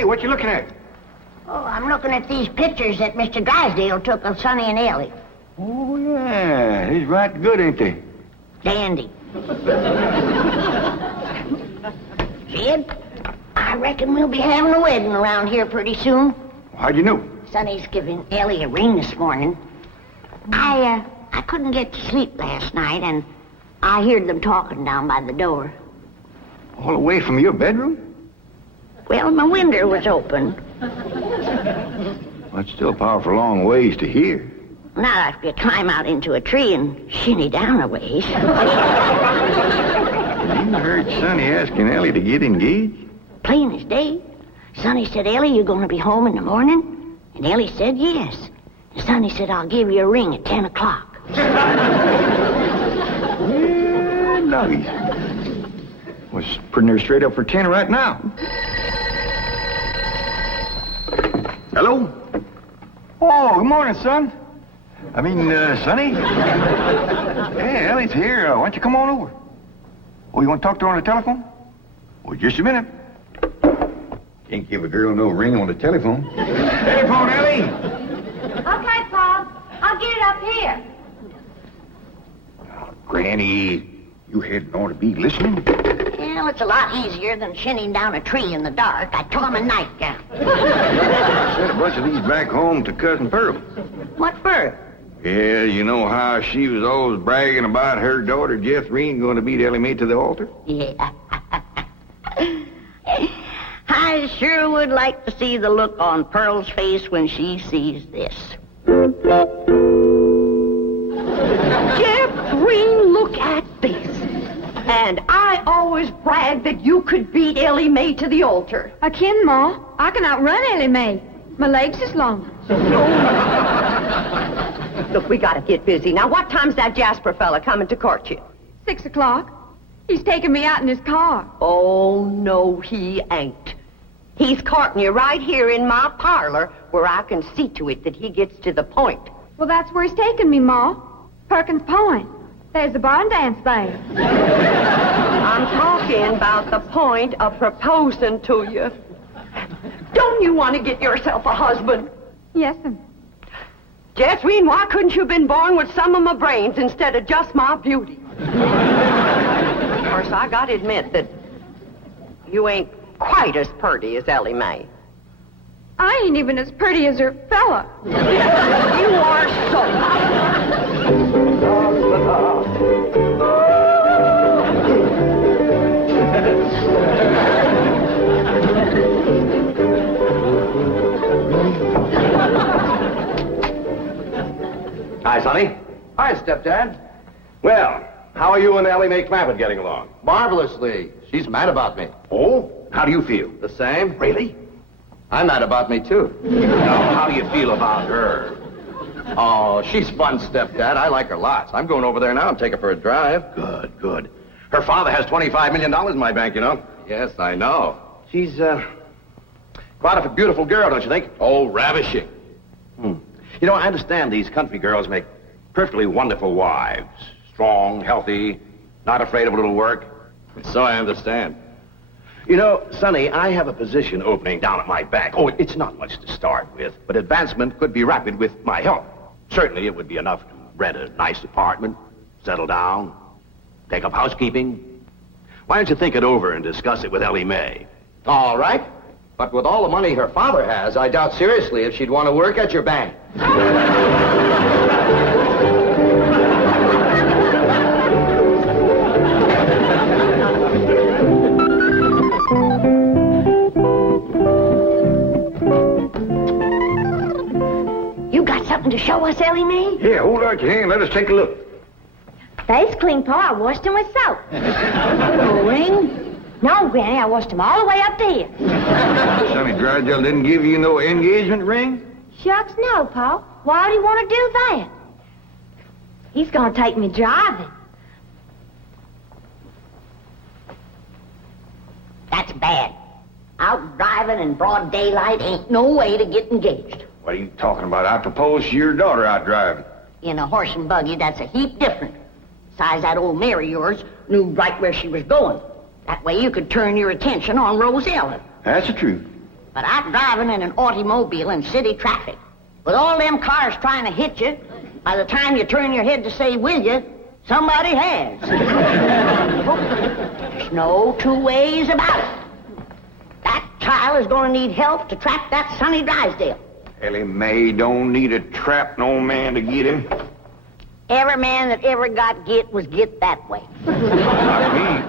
Granny, what you looking at? Oh, I'm looking at these pictures that Mr. Drysdale took of Sonny and Elly. Oh, yeah. He's right good, ain't they? Dandy. Jed, I reckon we'll be having a wedding around here pretty soon. How'd you know? Sonny's giving Elly a ring this morning. I couldn't get to sleep last night, and I heard them talking down by the door. All the way from your bedroom? Well, my window was open. That's still a powerful long ways to hear. Now I could climb out into a tree and shinny down a ways. You heard Sonny asking Elly to get engaged? Plain as day. Sonny said, Elly, you going to be home in the morning? And Elly said, yes. And Sonny said, I'll give you a ring at 10 o'clock. Yeah, nuggies. Was putting her straight up for 10 right now. Hello? Oh, good morning, son. Sonny? Hey, Elly's here. Why don't you come on over? Oh, you want to talk to her on the telephone? Well, just a minute. Can't give a girl no ring on the telephone. Telephone, Elly! Okay, Pa. I'll get it up here. Oh, Granny, you hadn't ought to be listening. Well, it's a lot easier than shinning down a tree in the dark. I took him a nightgown. Sent a bunch of these back home to Cousin Pearl. What for? Yeah, you know how she was always bragging about her daughter, Jethrine, going to beat Elly Mae to the altar? Yeah. I sure would like to see the look on Pearl's face when she sees this. Jethrine, look at this. And I always bragged that you could beat Elly Mae to the altar. I can, Ma. I can outrun Elly Mae. My legs is long. Look, we gotta get busy. Now, what time's that Jasper fella coming to court you? 6 o'clock. He's taking me out in his car. Oh, no, he ain't. He's courting you right here in my parlor where I can see to it that he gets to the point. Well, that's where he's taking me, Ma. Perkins Point. There's a barn dance there. I'm talking about the point of proposing to you. Don't you want to get yourself a husband? Yes, sir. Jethrine, why couldn't you have been born with some of my brains instead of just my beauty? Of course, I gotta admit that you ain't quite as pretty as Elly Mae. I ain't even as pretty as her fella. You are so... Hi, Sonny. Hi, Stepdad. Well, how are you and Elly Mae Clampett getting along? Marvelously. She's mad about me. Oh? How do you feel? The same? Really? I'm mad about me, too. Now, how do you feel about her? Oh, she's fun, Stepdad. I like her lots. I'm going over there now and take her for a drive. Good, good. Her father has $25 million in my bank, you know. Yes, I know. She's, quite a beautiful girl, don't you think? Oh, ravishing. You know, I understand these country girls make perfectly wonderful wives. Strong, healthy, not afraid of a little work. So I understand. You know, Sonny, I have a position opening down at my bank. Oh, it's not much to start with, but advancement could be rapid with my help. Certainly, it would be enough to rent a nice apartment, settle down, take up housekeeping. Why don't you think it over and discuss it with Elly Mae? All right. But with all the money her father has, I doubt seriously if she'd want to work at your bank. You got something to show us, Elly Mae? Yeah, hold out your hand. Let us take a look. Face clean, Pa. I washed him with soap. No ring? No, Granny, I washed him all the way up to here. Sonny Drysdale didn't give you no engagement ring? Shucks, no, Pa. Why would he want to do that? He's going to take me driving. That's bad. Out driving in broad daylight ain't no way to get engaged. What are you talking about? I proposed to your daughter out driving. In a horse and buggy, that's a heap different. Besides, that old mare of yours knew right where she was going. That way you could turn your attention on Rosella. That's the truth. But I'm driving in an automobile in city traffic. With all them cars trying to hit you, by the time you turn your head to say, will you, somebody has. There's no two ways about it. That child is going to need help to trap that Sonny Drysdale. Ellie Mae don't need to trap no man to get him. Every man that ever got get was get that way. Not me.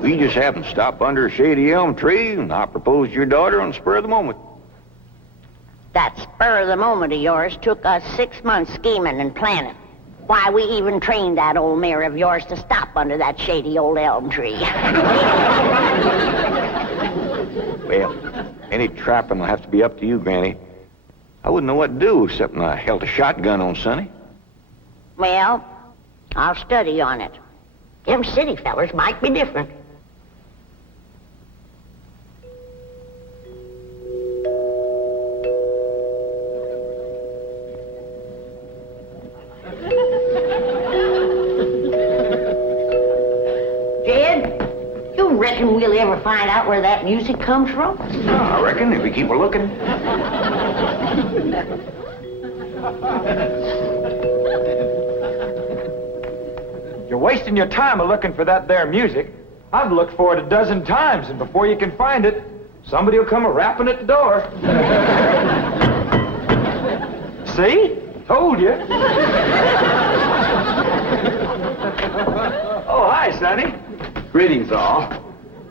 We just happened to stop under a shady elm tree, and I proposed to your daughter on the spur of the moment. That spur of the moment of yours took us 6 months scheming and planning. Why, we even trained that old mare of yours to stop under that shady old elm tree. Well, any trapping will have to be up to you, Granny. I wouldn't know what to do except when I held a shotgun on Sonny. Well, I'll study on it. Them city fellers might be different. Jed, you reckon we'll ever find out where that music comes from? I reckon if we keep a looking. You're wasting your time looking for that there music. I've looked for it a dozen times, and before you can find it, somebody will come a-rapping at the door. See? Told you. Oh, hi, Sonny. Greetings, all.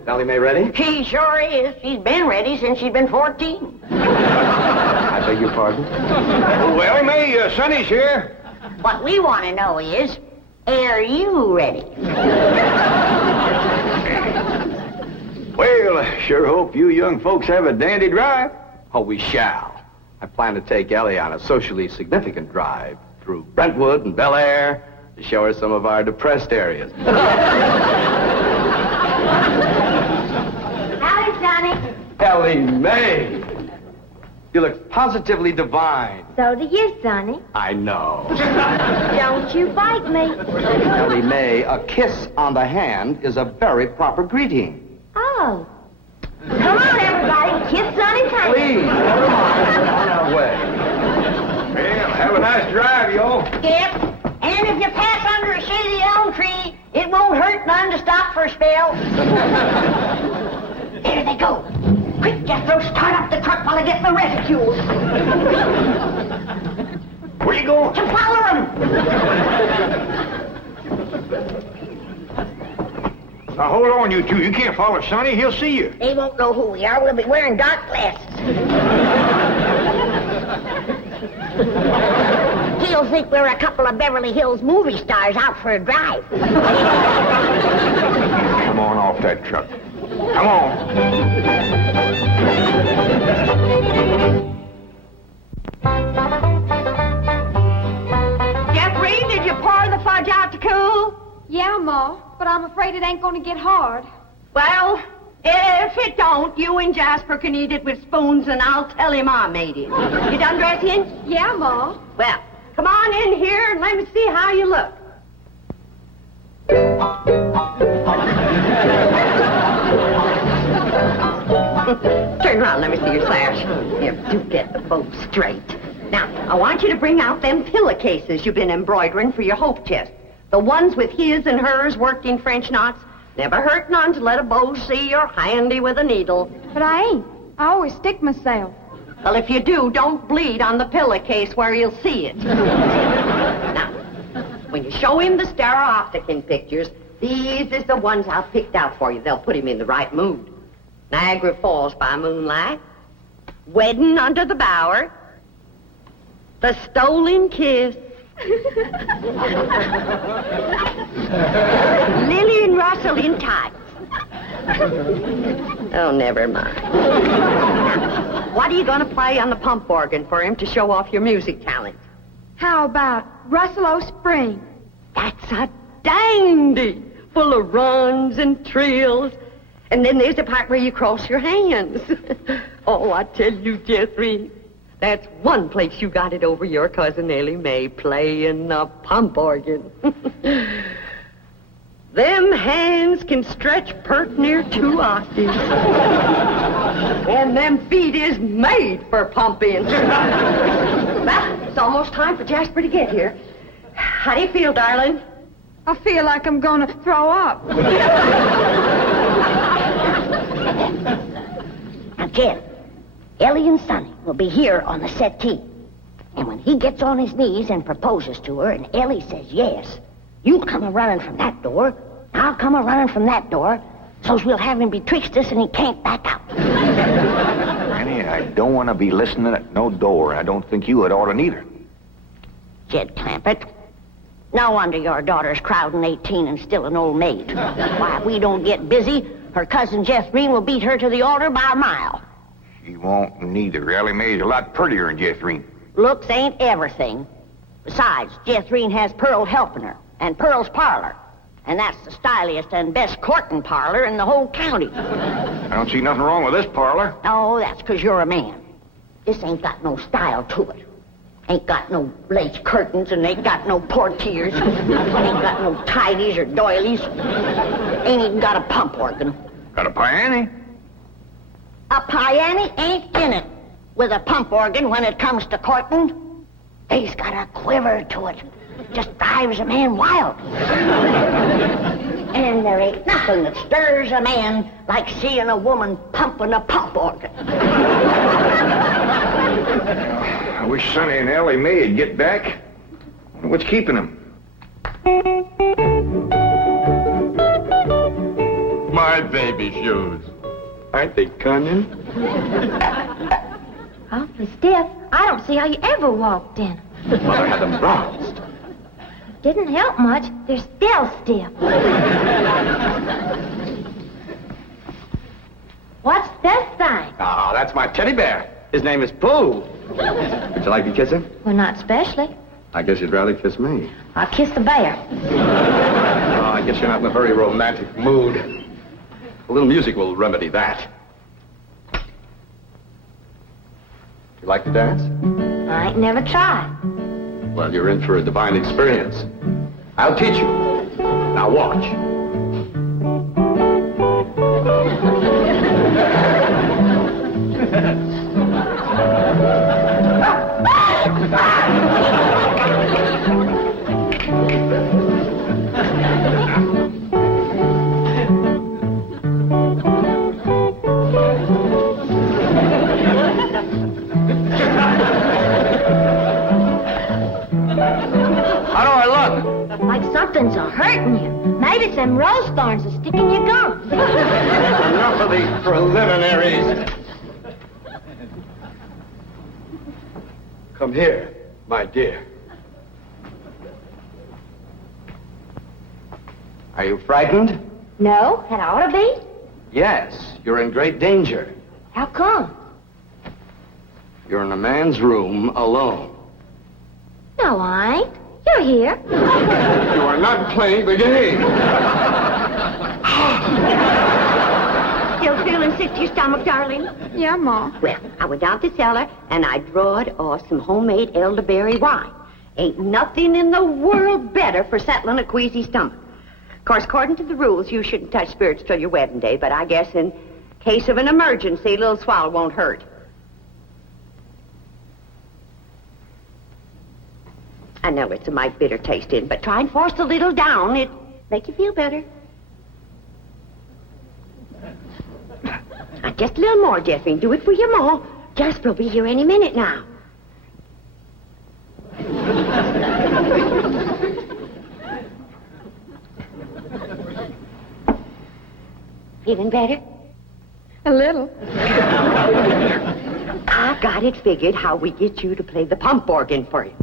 Elly Mae ready? She sure is. She's been ready since she's been 14. I beg your pardon? Oh, Ellie Mae, Sonny's here. What we want to know is, are you ready? Well, I sure hope you young folks have a dandy drive. Oh, we shall. I plan to take Elly on a socially significant drive through Brentwood and Bel Air to show her some of our depressed areas. Howdy, Sonny. Elly Mae! You look positively divine. So do you, Sonny. I know. Don't you bite me. Elly Mae, a kiss on the hand is a very proper greeting. Oh. Come on, everybody. Kiss Sonny's hand. Please, never mind. We're on our way. Well, have a nice drive, y'all. Yep. And if you pass under a shady elm tree, it won't hurt none to stop for a spell. There they go. Quick, Jethro, start up the truck while I get the reticule. Where you going? To follow them. Now, hold on, you two. You can't follow Sonny. He'll see you. They won't know who we are. We'll be wearing dark glasses. He'll think we're a couple of Beverly Hills movie stars out for a drive. Come on off that truck. Come on. Jethrine, did you pour the fudge out to cool? Yeah, Ma, but I'm afraid it ain't gonna get hard. Well, if it don't, you and Jasper can eat it with spoons, and I'll tell him I made it. You done dressing? Yeah, Ma. Well, come on in here and let me see how you look. Turn around, let me see your sash. Here, do get the bow straight. Now, I want you to bring out them pillowcases you've been embroidering for your hope chest. The ones with his and hers worked in French knots. Never hurt none to let a beau see you're handy with a needle. But I ain't. I always stick myself. Well, if you do, don't bleed on the pillowcase where you'll see it. Now, when you show him the stereopticon pictures, these is the ones I've picked out for you. They'll put him in the right mood. Niagara Falls by moonlight, Wedding under the Bower, The Stolen Kiss, Lily and Russell in tights. Oh, never mind. What are you going to play on the pump organ for him to show off your music talent? How about Russell O'Spring? That's a dandy, full of runs and trills. And then there's the part where you cross your hands. Oh, I tell you, Jethrine, that's one place you got it over your cousin Elly Mae, playing the pump organ. Them hands can stretch pert near 2 octaves. And them feet is made for pumping. Well, it's almost time for Jasper to get here. How do you feel, darling? I feel like I'm gonna throw up. Now, Jen, Elly and Sonny will be here on the settee. And when he gets on his knees and proposes to her, and Elly says yes, you come a-running from that door, I'll come a-running from that door, so's we'll have him betwixt us and he can't back out. Annie, I don't want to be listening at no door. I don't think you would ought to neither. Jed Clampett, no wonder your daughter's crowding 18 and still an old maid. Why, if we don't get busy, her cousin Jethrine will beat her to the altar by a mile. She won't neither. Ellie Mae's a lot prettier than Jethrine. Looks ain't everything. Besides, Jethrine has Pearl helping her, and Pearl's parlor. And that's the styliest and best courting parlor in the whole county. I don't see nothing wrong with this parlor. Oh, that's 'cause you're a man. This ain't got no style to it. Ain't got no lace curtains and ain't got no portieres. Ain't got no tidies or doilies. Ain't even got a pump organ. Got a piano? A piano ain't in it with a pump organ when it comes to courting. They's got a quiver to it. Just drives a man wild. And there ain't nothing that stirs a man like seeing a woman pumping a pump organ. I wish Sonny and Ellie Mae would get back. Wonder what's keeping them? My baby shoes. Aren't they cunning? Awfully stiff. I don't see how you ever walked in. Mother had them bronzed. Didn't help much. They're still stiff. What's this thing? Oh, that's my teddy bear. His name is Pooh. Would you like to kiss him? Well, not especially. I guess you'd rather kiss me. I'll kiss the bear. Oh, I guess you're not in a very romantic mood. A little music will remedy that. You like to dance? I ain't never tried. Well, you're in for a divine experience. I'll teach you. Now watch. How do I look? Like something's a-hurting you. Maybe some rose thorns are sticking your gums. Enough of the preliminaries. Come here, my dear. Are you frightened? No, that ought to be. Yes, you're in great danger. How come? You're in a man's room alone. No, I ain't. You're here. You are not playing the game. Still feeling sick to your stomach, darling? Yeah, Ma. Well, I went down to the cellar and I drawed off some homemade elderberry wine. Ain't nothing in the world better for settling a queasy stomach. Of course, according to the rules, you shouldn't touch spirits till your wedding day, but I guess in case of an emergency, a little swallow won't hurt. I know it's a mite bitter tasting, but try and force a little down. It make you feel better. Now, just a little more, Jethrine. Do it for your ma. Jasper will be here any minute now. Feeling better? A little. I got it figured how we get you to play the pump organ for you.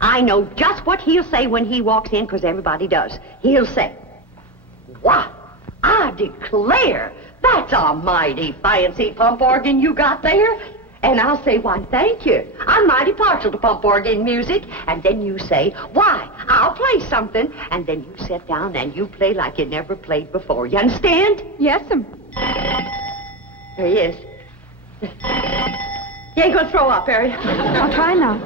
I know just what he'll say when he walks in, because everybody does. He'll say, "Wow, I declare, that's a mighty fancy pump organ you got there." And I'll say, "Why, thank you. I'm mighty partial to pump organ music." And then you say, "Why, I'll play something." And then you sit down and you play like you never played before. You understand? Yes'm. There he is. You ain't gonna throw up, Harry. I'll try now.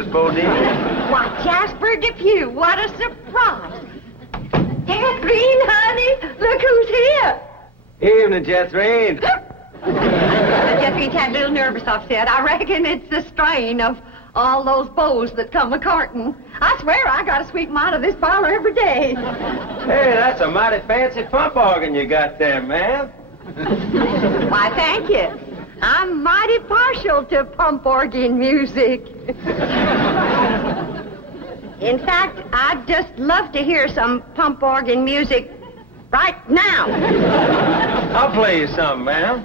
Miss Bodine. Why, Jasper Depew, what a surprise. Jethrine, honey, look who's here. Evening, Jethrine. Jethrine got a little nervous, I've said. I reckon it's the strain of all those beaux that come a-courting. I swear I got to sweep them out of this parlor every day. Hey, that's a mighty fancy pump organ you got there, ma'am. Why, thank you. I'm mighty partial to pump organ music. In fact, I'd just love to hear some pump organ music right now. I'll play you some, ma'am.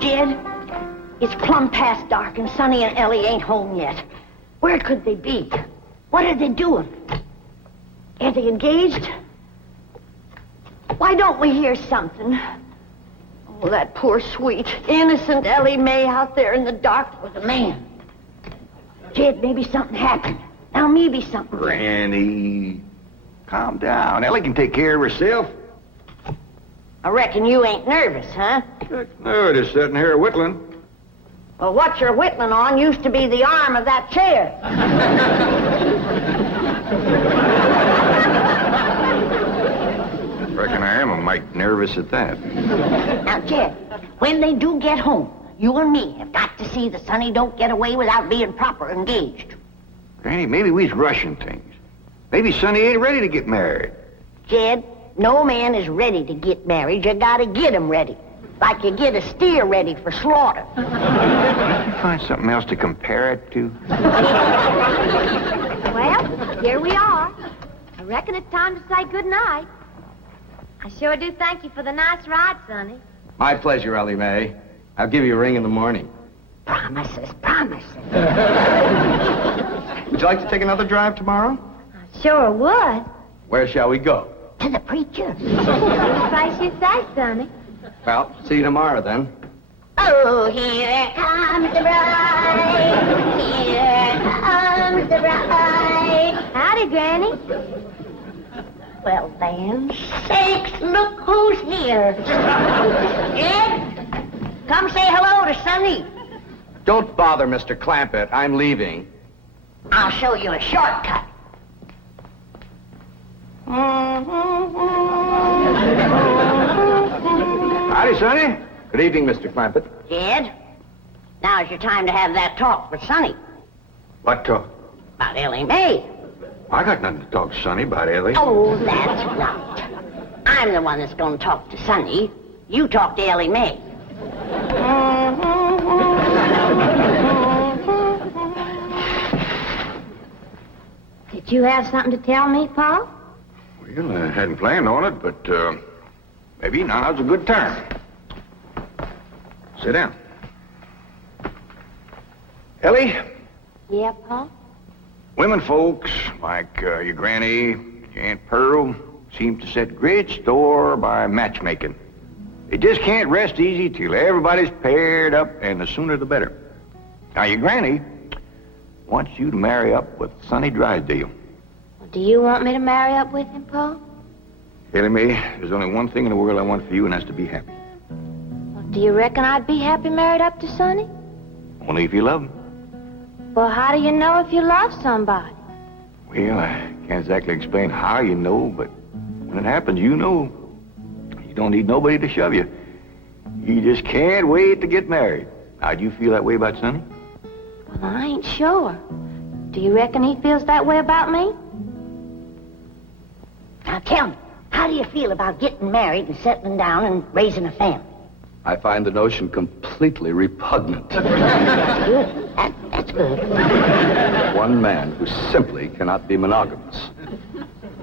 Jed, it's plumb past dark and Sonny and Elly ain't home yet. Where could they be? What are they doing? Are they engaged? Why don't we hear something? Oh, that poor, sweet, innocent Elly May out there in the dark with a man. Jed, maybe something happened. Now maybe something. Granny, calm down. Elly can take care of herself. I reckon you ain't nervous, huh? No, just sitting here whittling. Well, what you're whittling on used to be the arm of that chair. Reckon I am a mite nervous at that. Now, Jed, when they do get home, you and me have got to see that Sonny don't get away without being proper engaged. Granny, maybe we's rushing things. Maybe Sonny ain't ready to get married. Jed, no man is ready to get married. You gotta get him ready. Like you get a steer ready for slaughter. Can't you find something else to compare it to? Well, here we are. I reckon it's time to say good night. I sure do thank you for the nice ride, Sonny. My pleasure, Elly May. I'll give you a ring in the morning. Promises, promises. Would you like to take another drive tomorrow? I sure would. Where shall we go? To the preacher. Any place you say, Sonny. Well, see you tomorrow, then. Oh, here comes the bride. Here comes the bride. Howdy, Granny. Well, then, sakes, look who's here. Jed, come say hello to Sonny. Don't bother, Mr. Clampett. I'm leaving. I'll show you a shortcut. Howdy, Sonny. Good evening, Mr. Clampett. Jed, now's your time to have that talk with Sonny What talk? about Elly May. I got nothing to talk to Sonny about, Elly. Oh, that's right. I'm the one that's going to talk to Sonny. You talk to Elly May. Did you have something to tell me, Paul? Well, I hadn't planned on it, but maybe now's a good time. Sit down. Elly, Yeah, Paul? women folks like your granny, your Aunt Pearl, seem to set great store by matchmaking. They just can't rest easy till everybody's paired up, and the sooner the better. Now, your granny wants you to marry up with Sonny Drysdale. Well, do you want me to marry up with him, Paul? Elly May, there's only one thing in the world I want for you, and that's to be happy. Well, do you reckon I'd be happy married up to Sonny? Only if you love him. Well, how do you know if you love somebody? Well, I can't exactly explain how you know, but when it happens, you know. You don't need nobody to shove you. You just can't wait to get married. Now, do you feel that way about Sonny? Well, I ain't sure. Do you reckon he feels that way about me? Now, tell me, how do you feel about getting married and settling down and raising a family? I find the notion completely repugnant. Good. That's good. One man who simply cannot be monogamous.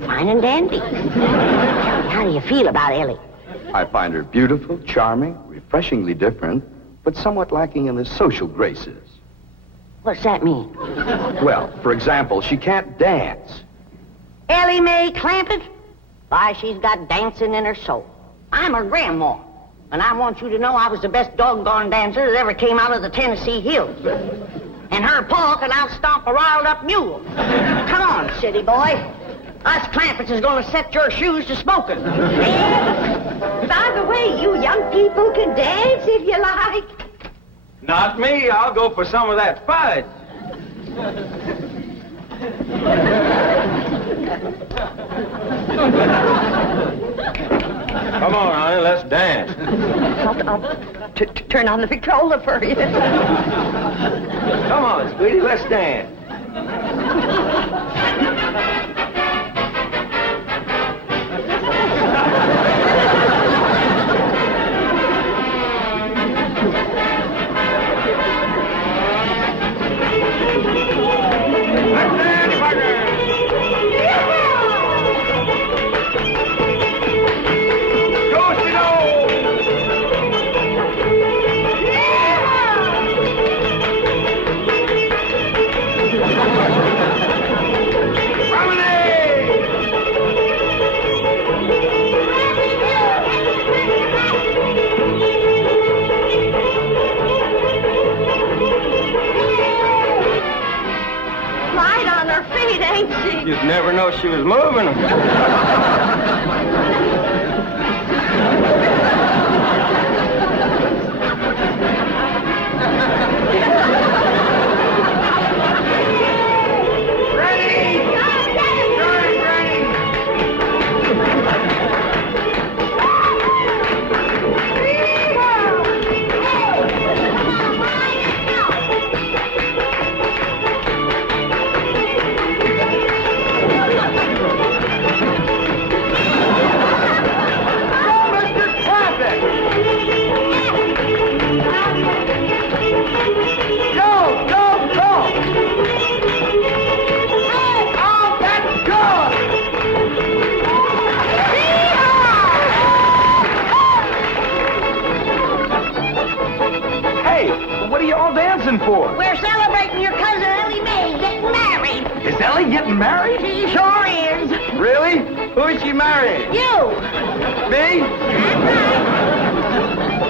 Fine and dandy. How do you feel about Elly? I find her beautiful, charming, refreshingly different, but somewhat lacking in the social graces. What's that mean? Well, for example, she can't dance. Elly Mae Clampett? Why, she's got dancing in her soul. I'm her grandma, and I want you to know I was the best doggone dancer that ever came out of the Tennessee hills. And her pa can outstomp a riled-up mule. Come on, city boy. Us Clampetts is gonna set your shoes to smoking. By the way, you young people can dance if you like. Not me. I'll go for some of that fudge. Come on, honey, let's dance. I'll turn on the Victrola for you. Come on, sweetie, let's dance. You'd never know she was moving them. For? We're celebrating your cousin Elly Mae getting married. Is Elly getting married? She sure is. Really? Who is she marrying? You. Me? That's right.